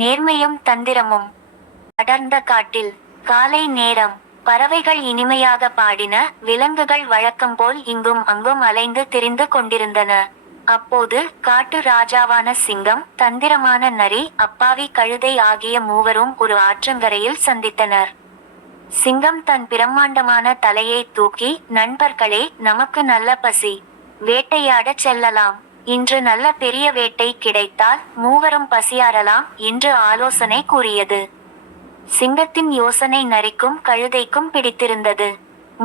நேர்மையும் தந்திரமும். அடர்ந்த காட்டில் காலை நேரம். பறவைகள் இனிமையாக பாடின. விலங்குகள் வழக்கம் போல் இங்கும் அங்கும் அலைந்து திரிந்து கொண்டிருந்தன. அப்போது காட்டு ராஜாவான சிங்கம், தந்திரமான நரி, அப்பாவி கழுதை ஆகிய மூவரும் ஒரு ஆற்றங்கரையில் சந்தித்தனர். சிங்கம் தன் பிரம்மாண்டமான தலையை தூக்கி, நண்பர்களே, நமக்கு நல்ல பசி, வேட்டையாடச் செல்லலாம். இன்று நல்ல பெரிய வேட்டை கிடைத்தால் மூவரும் பசியாறலாம் என்று ஆலோசனை கூறியது. சிங்கத்தின் யோசனை நரிக்கும் கழுதைக்கும் பிடித்திருந்தது.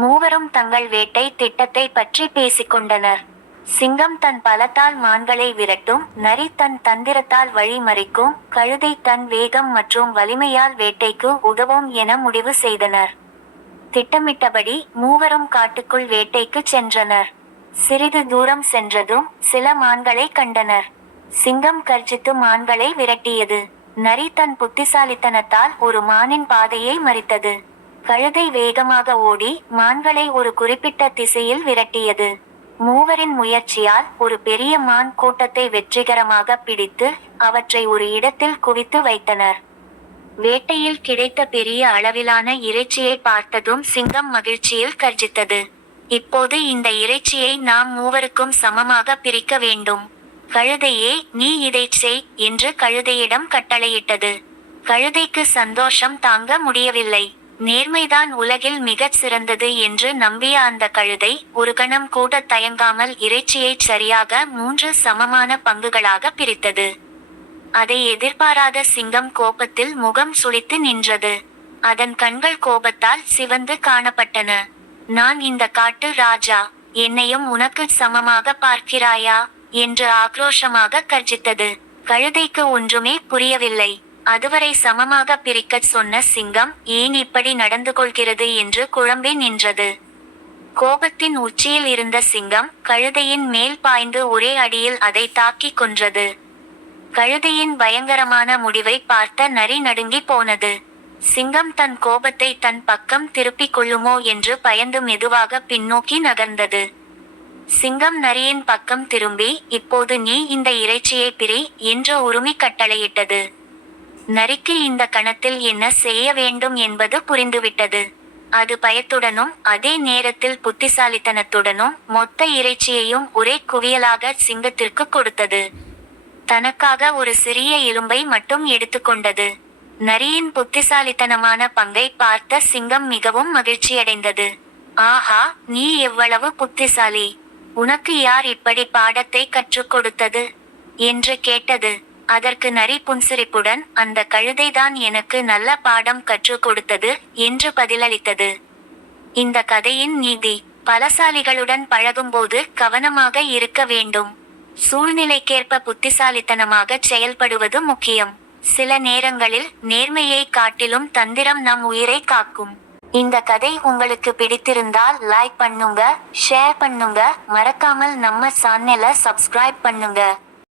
மூவரும் தங்கள் வேட்டை திட்டத்தை பற்றி பேசிக்கொண்டனர். சிங்கம் தன் பலத்தால் மான்களை விரட்டும், நரி தன் தந்திரத்தால் வழி மறிக்கும், கழுதை தன் வேகம் மற்றும் வலிமையால் வேட்டைக்கு உதவும் என முடிவு செய்தனர். திட்டமிட்டபடி மூவரும் காட்டுக்குள் வேட்டைக்கு சென்றனர். சிறிது தூரம் சென்றதும் சில மான்களை கண்டனர். சிங்கம் கர்ஜித்து மான்களை விரட்டியது. நரி தன் புத்திசாலித்தனத்தால் ஒரு மானின் பாதையை மறித்தது. கழுதை வேகமாக ஓடி மான்களை ஒரு குறிப்பிட்ட திசையில் விரட்டியது. மூவரின் முயற்சியால் ஒரு பெரிய மான் கூட்டத்தை வெற்றிகரமாக பிடித்து அவற்றை ஒரு இடத்தில் குவித்து வைத்தனர். வேட்டையில் கிடைத்த பெரிய அளவிலான இறைச்சியை பார்த்ததும் சிங்கம் மகிழ்ச்சியில் கர்ஜித்தது. இப்போது இந்த இறைச்சியை நாம் மூவருக்கும் சமமாக பிரிக்க வேண்டும். கழுதையே, நீ இதைச் செய் என்று கழுதையிடம் கட்டளையிட்டது. கழுதைக்கு சந்தோஷம் தாங்க முடியவில்லை. நேர்மைதான் உலகில் மிகச் சிறந்தது என்று நம்பிய அந்த கழுதை ஒரு கணம் கூட தயங்காமல் இறைச்சியை சரியாக 3 சமமான பங்குகளாக பிரித்தது. அதை எதிர்பாராத சிங்கம் கோபத்தில் முகம் சுளித்து நின்றது. அதன் கண்கள் கோபத்தால் சிவந்து காணப்பட்டன. நான் இந்த காட்டு ராஜா, என்னையும் உனக்கு சமமாக பார்க்கிறாயா என்று ஆக்ரோஷமாக கர்ஜித்தது. கழுதைக்கு ஒன்றுமே புரியவில்லை. அதுவரை சமமாக பிரிக்கச் சொன்ன சிங்கம் ஏன் இப்படி நடந்து கொள்கிறது என்று குழம்பி நின்றது. கோபத்தின் உச்சியில் இருந்த சிங்கம் கழுதையின் மேல் பாய்ந்து ஒரே அடியில் அதை தாக்கி கொன்றது. கழுதையின் பயங்கரமான முடிவை பார்த்த நரி நடுங்கி போனது. சிங்கம் தன் கோபத்தை தன் பக்கம் திருப்பிக் கொள்ளுமோ என்று பயந்து மெதுவாக பின்னோக்கி நகர்ந்தது. சிங்கம் நரியின் பக்கம் திரும்பி, இப்போது நீ இந்த இறைச்சியை பிரி என்று உறுமி கட்டளையிட்டது. நரிக்கு இந்த கணத்தில் என்ன செய்ய வேண்டும் என்பது புரிந்துவிட்டது. அது பயத்துடனும் அதே நேரத்தில் புத்திசாலித்தனத்துடனும் மொத்த இறைச்சியையும் ஒரே குவியலாக சிங்கத்திற்கு கொடுத்தது. தனக்காக ஒரு சிறிய எலும்பை மட்டும் எடுத்துக்கொண்டது. நரியின் புத்திசாலித்தனமான பங்கை பார்த்த சிங்கம் மிகவும் மகிழ்ச்சியடைந்தது. ஆஹா, நீ எவ்வளவு புத்திசாலி! உனக்கு யார் இப்படி பாடத்தை கற்றுக் கொடுத்தது என்று கேட்டது. அதற்கு நரி புன்சிரிப்புடன், அந்த கழுதைதான் எனக்கு நல்ல பாடம் கற்றுக் கொடுத்தது என்று பதிலளித்தது. இந்த கதையின் நீதி: பலசாலிகளுடன் பழகும்போது கவனமாக இருக்க வேண்டும். சூழ்நிலைக்கேற்ப புத்திசாலித்தனமாக செயல்படுவது முக்கியம். சில நேரங்களில் நேர்மையை காட்டிலும் தந்திரம் நம் உயிரை காக்கும். இந்த கதை உங்களுக்கு பிடித்திருந்தால் லைக் பண்ணுங்க, ஷேர் பண்ணுங்க, மறக்காமல் நம்ம சேனலை சப்ஸ்கிரைப் பண்ணுங்க.